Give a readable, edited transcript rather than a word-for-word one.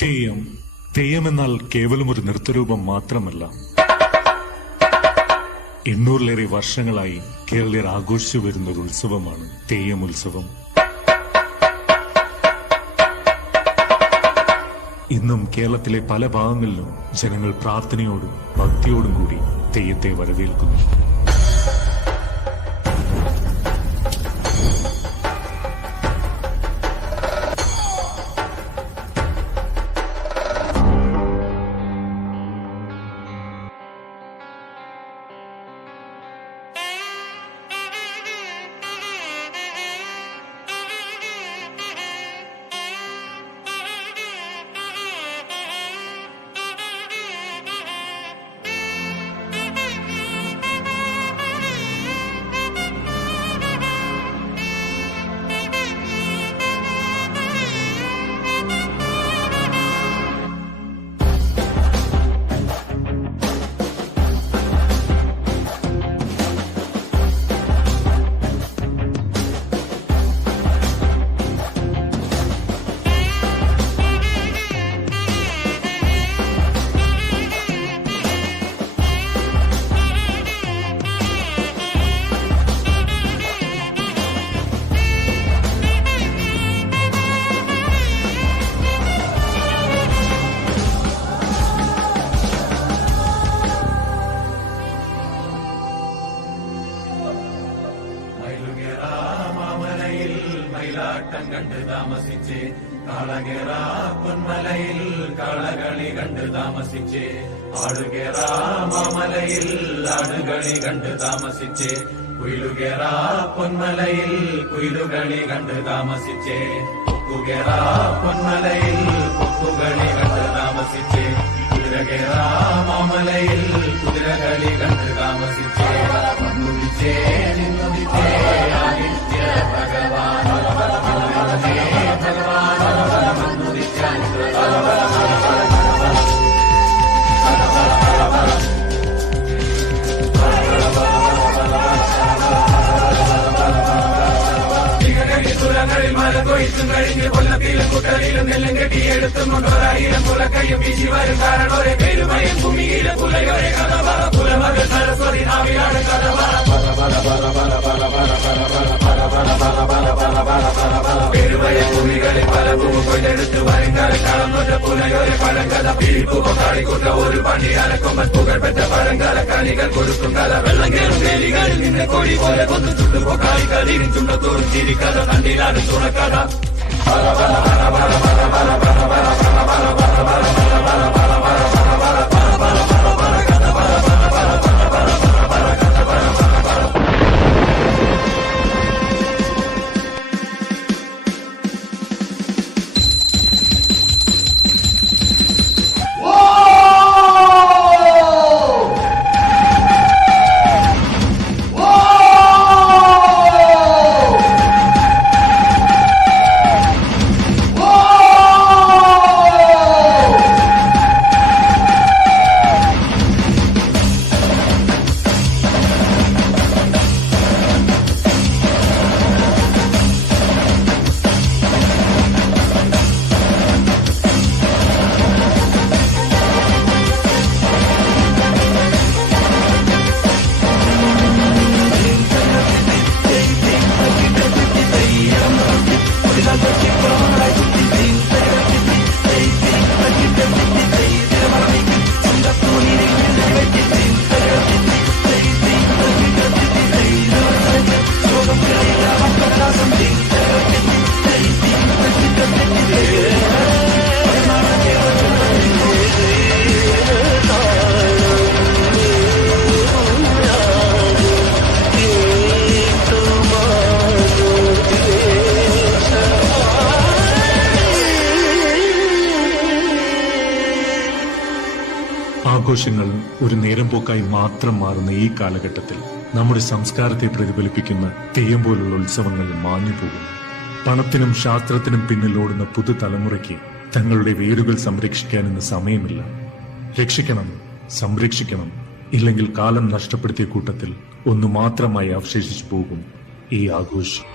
തെയ്യം തെയ്യമെന്നാൽ കേവലം ഒരു നൃത്തരൂപം മാത്രമല്ല. 800-ലേറെ വർഷങ്ങളായി കേരളീയർ ആഘോഷിച്ചു വരുന്ന ഒരു ഉത്സവമാണ് തെയ്യം ഉത്സവം. ഇന്നും കേരളത്തിലെ പല ഭാഗങ്ങളിലും ജനങ്ങൾ പ്രാർത്ഥനയോടും ഭക്തിയോടും കൂടി തെയ്യത്തെ വരവേൽക്കുന്നു. മയിലാട്ടം കണ്ട് താമസിച്ചേ, കാളകേറ പൊന്മലയിൽ കളകളി കണ്ട് താമസിച്ചേ, ആടുകേറ മാമലയിൽ ആടുകളി കണ്ട് താമസിച്ചേ, കുയിലുകേറ പൊന്മലയിൽ കുയിലുകളി കണ്ട് താമസിച്ചേ, കൊക്കുകേറ പൊന്മലയിൽ കൊക്കുകളി കണ്ട് താമസിച്ചേ, കുതിരകേറ മാമലയിൽ കുതിരകളി കണ്ട് താമസിച്ചേ, വന്നുദിച്ചേ നിന്നുദിച്ചേ ആദിത്യ ഭഗവാൻ ിൽ മല കൊയ്ത്തും കഴിഞ്ഞ് കൊല്ലത്തിലും കുട്ടലിലും നെല്ലും കെട്ടിയെടുത്തും കൊണ്ടൊരായിരം കുലക്കയും വീശി വരും കാരണോരെ പെരുമയും ഭൂമിയിലെ പുലയോരെ കഥപറ പുലമകൾ സരസ്വതി നാവിലാണ് കഥപറ പെരുമയ ഭൂമികളിൽ പല പൂവ് കൊയ്തെടുത്ത് വരുംകാലം കളന്നൊറ്റ പുലയോരെ പഴങ്കഥ പിരിപ്പു കൊണ്ടാടിക്കൊണ്ട ഒരു പണി അലക്കൊമ്പൻ പുകഴ്പെറ്റ പഴങ്കാല കണികൾ കൊടുക്കും കഥ വെള്ളം കേറും വേലികളിൽ നിന്ന് കൊടി പോലെ കൊന്നു ചുട്ടുപോ കാളികൾ ഇരിച്ചുണ്ടത്തോറും ചിരിക്കഥ കണ്ടിലാണ് തുണക്കഥ ആഘോഷങ്ങൾ ഒരു നേരം പോക്കായി മാത്രം മാറുന്ന ഈ കാലഘട്ടത്തിൽ നമ്മുടെ സംസ്കാരത്തെ പ്രതിഫലിപ്പിക്കുന്ന തെയ്യം പോലുള്ള ഉത്സവങ്ങൾ മാഞ്ഞു പോകുന്നു. പണത്തിനും ശാസ്ത്രത്തിനും പിന്നിലോടുന്ന പുതുതലമുറയ്ക്ക് തങ്ങളുടെ വേരുകൾ സംരക്ഷിക്കാൻ ഇന്ന് സമയമില്ല. രക്ഷിക്കണം, സംരക്ഷിക്കണം, ഇല്ലെങ്കിൽ കാലം നഷ്ടപ്പെടുത്തിയ കൂട്ടത്തിൽ ഒന്നു മാത്രമായി അവശേഷിച്ചു പോകും ഈ ആഘോഷം.